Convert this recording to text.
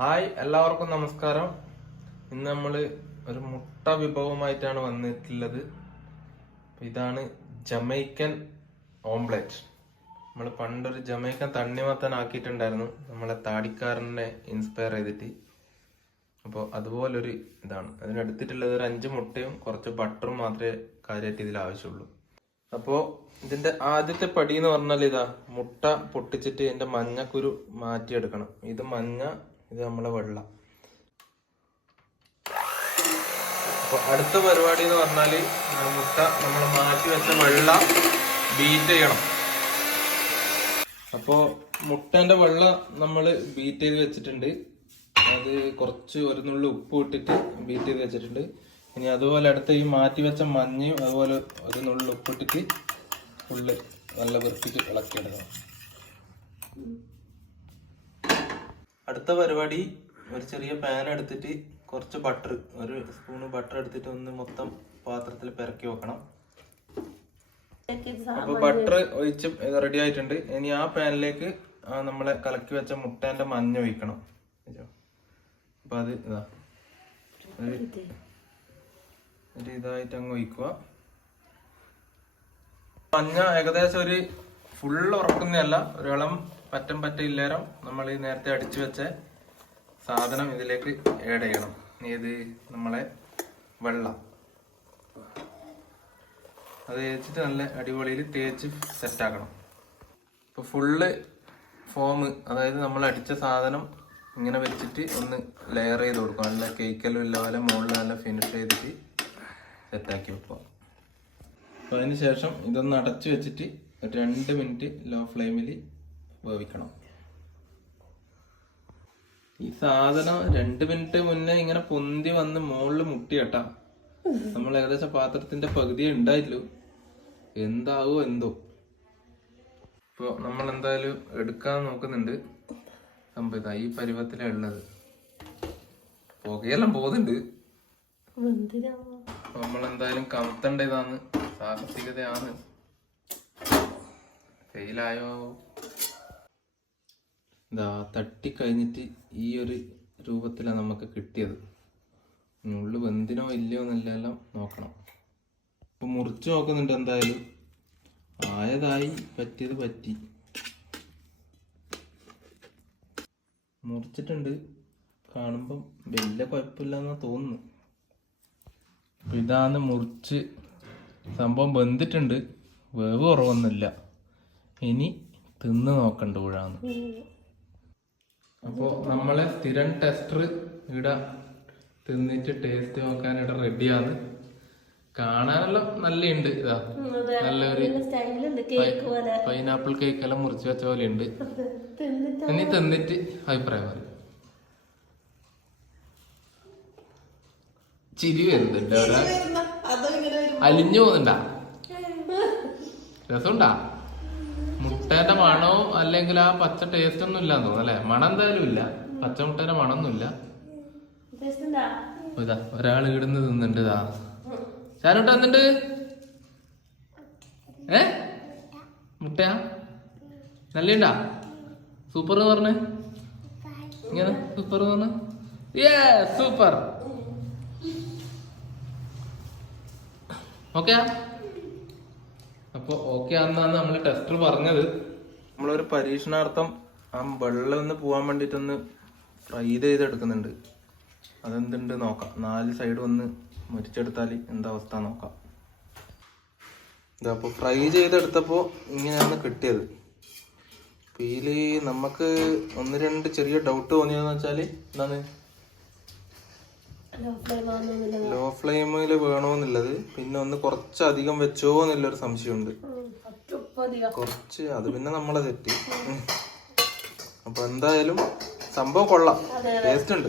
Hi എല്ലാവർക്കും നമസ്കാരം. ഇന്ന് നമ്മൾ ഒരു മുട്ട വിഭവമായിട്ടാണ് വന്നിട്ടുള്ളത്. ഇതാണ് ജമൈക്കൻ ഓംലെറ്റ്. നമ്മൾ പണ്ടൊരു ജമൈക്കൻ തണ്ണിമത്തൻ ആക്കിയിട്ടുണ്ടായിരുന്നു. നമ്മളെ താടിക്കാരനെ ഇൻസ്പയർ ചെയ്തിട്ട്. അപ്പോൾ അതുപോലൊരു ഇതാണ്. അതിനെടുത്തിട്ടുള്ളത് ഒരു അഞ്ച് മുട്ടയും കുറച്ച് ബട്ടറും മാത്രമേ കാര്യമായിട്ട് ഇതിൽ ആവശ്യമുള്ളൂ. അപ്പോൾ ഇതിന്റെ ആദ്യത്തെ പടി എന്ന് പറഞ്ഞാൽ ഇതാ മുട്ട പൊട്ടിച്ചിട്ട് ഇതിന്റെ മഞ്ഞക്കുരു മാറ്റിയെടുക്കണം. ഇത് മഞ്ഞ ഇത് നമ്മളെ വെള്ളം. അപ്പൊ അടുത്ത പരിപാടി എന്ന് പറഞ്ഞാൽ മുട്ട നമ്മൾ മാറ്റി വെച്ച വെള്ള ബീറ്റ് ചെയ്യണം. അപ്പോ മുട്ടന്റെ വെള്ള നമ്മൾ ബീറ്റ് ചെയ്ത് വെച്ചിട്ടുണ്ട്. അത് കുറച്ച് ഒരു നുള്ളി ഉപ്പ് ഇട്ടിട്ട് ബീറ്റ് ചെയ്ത് വെച്ചിട്ടുണ്ട്. ഇനി അതുപോലെ അടുത്ത ഈ മാറ്റി വെച്ച മഞ്ഞയും അതുപോലെ ഒരു നുള്ളി ഉപ്പിട്ടിട്ട് ഫുള്ള് നല്ല വൃത്തിക്ക് ഇളക്കിയെടുക്കണം. അടുത്ത പരിപാടി ഒരു ചെറിയ പാൻ എടുത്തിട്ട് കുറച്ച് ബട്ടർ ഒരു സ്പൂൺ ബട്ടർ എടുത്തിട്ട് ഒന്ന് മൊത്തം പാത്രത്തിൽ പെരക്കി വെക്കണം. അപ്പൊ ബട്ടർ ഒഴിച്ച് റെഡി ആയിട്ടുണ്ട്. ഇനി ആ പാനിലേക്ക് നമ്മളെ കലക്കി വെച്ച മുട്ടേന്റെ മഞ്ഞ ഒഴിക്കണം. അപ്പൊ അത് ഇതാ. ഒരു ഇതായിട്ട് അങ്ങ് ഒഴിക്കുക. മഞ്ഞ ഏകദേശം ഒരു ഫുൾ ഉറക്കുന്നതല്ല ഒരു ഇളം പറ്റം പറ്റ ഇല്ലേരം നമ്മൾ ഈ നേരത്തെ അടിച്ചു വെച്ച സാധനം ഇതിലേക്ക് ഏഡ് ചെയ്യണം. ഏത് നമ്മളെ വെള്ളം. അത് തേച്ചിട്ട് നല്ല അടിപൊളിയിൽ തേച്ച് സെറ്റാക്കണം ഇപ്പോൾ ഫുള്ള് ഫോം അതായത് നമ്മൾ അടിച്ച സാധനം ഇങ്ങനെ വെച്ചിട്ട് ഒന്ന് ലെയർ ചെയ്ത് കൊടുക്കും. നല്ല കേക്കെല്ലാം ഇല്ല പോലെ മുകളിൽ നല്ല ഫിനിഷ് ചെയ്തിട്ട് സെറ്റാക്കി വെക്കുക അപ്പോൾ അതിന് ശേഷം ഇതൊന്ന് അടച്ചു വെച്ചിട്ട് രണ്ട് മിനിറ്റ് ലോ ഫ്ലെയിമിൽ വേവിക്കണം. ഈ സാധനം രണ്ട് മിനിറ്റ് മുന്നേ ഇങ്ങനെ പൊന്തി വന്ന് മുകളിൽ മുട്ടിയട്ടാ. നമ്മൾ ഏകദേശം പാത്രത്തിന്റെ പകുതി ഉണ്ടായില്ലോ എന്താവോ എന്തോ. ഇപ്പൊ നമ്മൾ എന്തായാലും എടുക്കാൻ നോക്കുന്നുണ്ട്. സംഭവം ഇതാ ഈ പരുവത്തിലാ ഉള്ളത്. പുകയെല്ലാം പോകുന്നുണ്ട് നമ്മളെന്തായാലും കമത്തണ്ട കമത്തേണ്ടതാണ് സാഹസികതയാണ്. ഫെയിലായോ? ഇതാ തട്ടിക്കഴിഞ്ഞിട്ട് ഈ ഒരു രൂപത്തിലാണ് നമുക്ക് കിട്ടിയത്. ഉള്ളു വെന്തിനോ ഇല്ലയോ എന്നെല്ലാം നോക്കണം. ഇപ്പൊ മുറിച്ച് നോക്കുന്നുണ്ട് എന്തായാലും. ആയതായി പറ്റിയത് പറ്റി. മുറിച്ചിട്ടുണ്ട്. കാണുമ്പം വലിയ കുഴപ്പമില്ലെന്നാ തോന്നുന്നു. അപ്പൊ ഇതാണ് മുറിച്ച് സംഭവം വെന്തിട്ടുണ്ട്. വേവ് കുറവൊന്നുമില്ല. ഇനി തിന്ന് നോക്കണ്ട ഊഴാന്ന് അപ്പോൾ നമ്മളെ സ്ഥിരം ടെസ്റ്റർ ഇവിടെ തിന്നിട്ട് ടേസ്റ്റ് നോക്കാൻ ഇവിടെ റെഡിയാണ് കാണാനെല്ലാം നല്ലുണ്ട് ഇതാ നല്ലൊരു പൈനാപ്പിൾ കേക്ക് എല്ലാം മുറിച്ച് വെച്ച പോലെ ഉണ്ട്. ഇനി തിന്നിട്ട് അഭിപ്രായം പറയും. ചിരി വരുന്നുണ്ട് അവിടെ. അലിഞ്ഞു പോകുന്നുണ്ടാ? രസമുണ്ടാ? മുട്ടേന്റെ മണവും അല്ലെങ്കിൽ ആ പച്ച ടേസ്റ്റ് ഒന്നും ഇല്ലാന്ന് തോന്നുന്നു അല്ലെ? മണം എന്തായാലും ഇല്ല. പച്ച മുട്ടേന്റെ മണമൊന്നും ഇല്ല. ഇതാ ഒരാൾ ഇവിടുന്ന് തിന്നുണ്ട് ഇതാ. ചാനോട്ട് വന്നിട്ട് ഏ? മുട്ടയാ? നല്ലുണ്ടാ സൂപ്പർ എന്ന് പറഞ്ഞേ? ഇങ്ങനെ സൂപ്പർ പറഞ്ഞ? ഏ സൂപ്പർ. ഓക്കെയാ? അപ്പൊ ഓക്കെ ആണെന്നാണ് നമ്മൾ ടെസ്റ്റർ പറഞ്ഞത്. നമ്മളൊരു പരീക്ഷണാർത്ഥം ആ വെള്ളം ഒന്ന് പോവാൻ വേണ്ടിട്ടൊന്ന് ഫ്രൈ ചെയ്തെടുക്കുന്നുണ്ട്. അതെന്തുണ്ട് നോക്കാം. നാല് സൈഡ് ഒന്ന് മുരിച്ചെടുത്താൽ എന്താ അവസ്ഥ നോക്കാം. ഇതാ അപ്പോൾ ഫ്രൈ ചെയ്തെടുത്തപ്പോൾ ഇങ്ങനെയാണ് കിട്ടിയത്. അപ്പൊ ഇതിൽ നമുക്ക് ഒന്ന് രണ്ട് ചെറിയ ഡൗട്ട് തോന്നിയതെന്ന് വെച്ചാൽ എന്താണ്? ലോ ഫ്ലെയിമിൽ വേണോന്നുള്ളത്. പിന്നെ ഒന്ന് കുറച്ചധികം വെച്ചോ എന്നുള്ളൊരു സംശയമുണ്ട്. കുറച്ച് അത് പിന്നെ നമ്മളെ തെറ്റി. അപ്പൊ എന്തായാലും സംഭവം കൊള്ളാം. ടേസ്റ്റ് ഉണ്ട്.